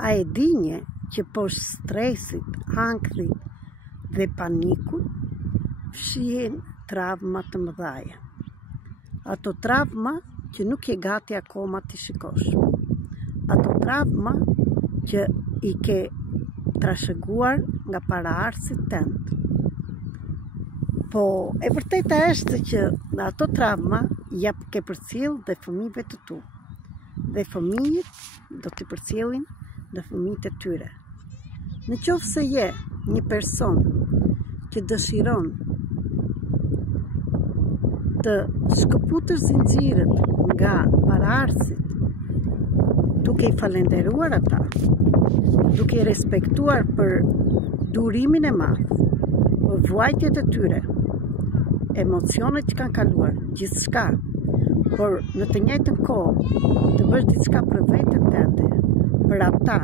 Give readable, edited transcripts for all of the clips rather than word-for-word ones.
A e dinje që poshtë stresit, ankthit dhe panikut fshihen travma të mëdhaja. Ato travma që nuk je gati akoma të shikosh. Ato travma që i ke trashëguar nga paraardhësit tënd. Po e vërteta është që ato travma ja ke përcjell dhe fëmijëve të tu. Dhe fëmijët do të përcjellin dhe fëmijët e tyre. Në qoftë se je një person që dëshiron të shkëputësh zinxhirët nga paraardhësit, duke i falenderuar ata, duke i respektuar për durimin e madh, për vuajtjet e tyre, emocionet që kanë kaluar, gjithçka, por në të njëjtën kohë të bësh diçka për veten tënde, për ata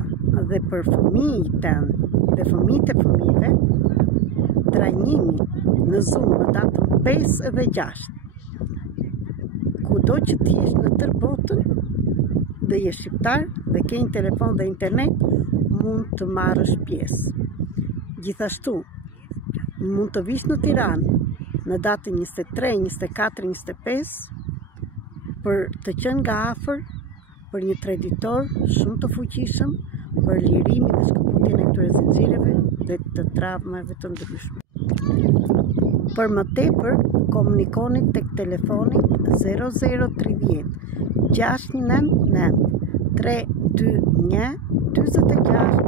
dhe për fëmijët tënd dhe fëmijët e fëmijëve, trajnimi në Zoom në datën 5 dhe 6. Kudo që ti jesh në tërë botën dhe je shqiptar dhe ke një telefon dhe internet, mund të marrësh pjesë. Gjithashtu, mund të vish në Tiranë në datën 23, 24, 25 për të qenë nga afër për një traditor shumë të fuqishëm për lirimin dhe shkëputjen e këtyre zinxhireve dhe të travmave të ndryshme. Për më tepër, komunikoni tek telefoni 0030 699 321 46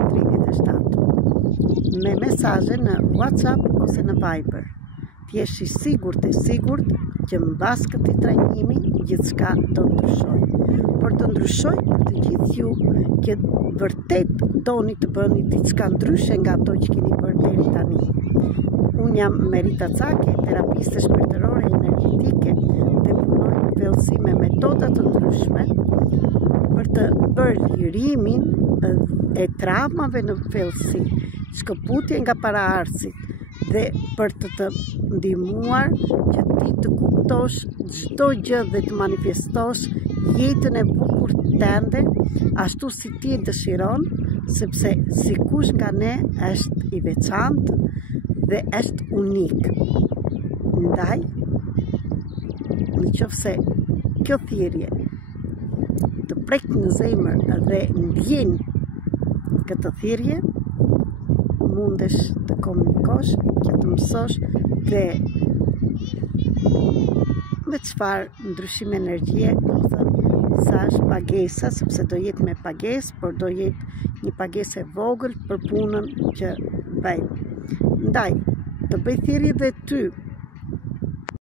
37 me mesazhe në WhatsApp ose në Viber. Ti je i sigurt që mbas këtij trajnimi gjithçka do të ndryshojë. Por të ndryshojë për të gjithë ju që vërtet doni të bëni diçka ndryshe nga ato që keni bërë deri tani. Unë jam Merita Cake, terapiste shpirtërore energjetike dhe punoj në vellësi me metoda të ndryshme për të bërë lirimin e travmave në vellësi, shkëputje nga paraardhësit dhe për të ndihmuar që ti të kuptosh çdo gjë dhe të manifestosh jetën e bukur tënde ashtu si ti e dëshiron, sepse sikush nga ne është i veçantë dhe është unik. Ndaj, nëse kjo thirrje të prek në zemër dhe ndjen këtë thirrje, mundesh të komunikosh, që të mësosh dhe me çfarë ndryshim energjie, sa është pagesa, sepse do jetë me pagesë, por do jetë një pagesë e vogël për punën që bëjmë. Ndaj, të bëj thirrje dhe ty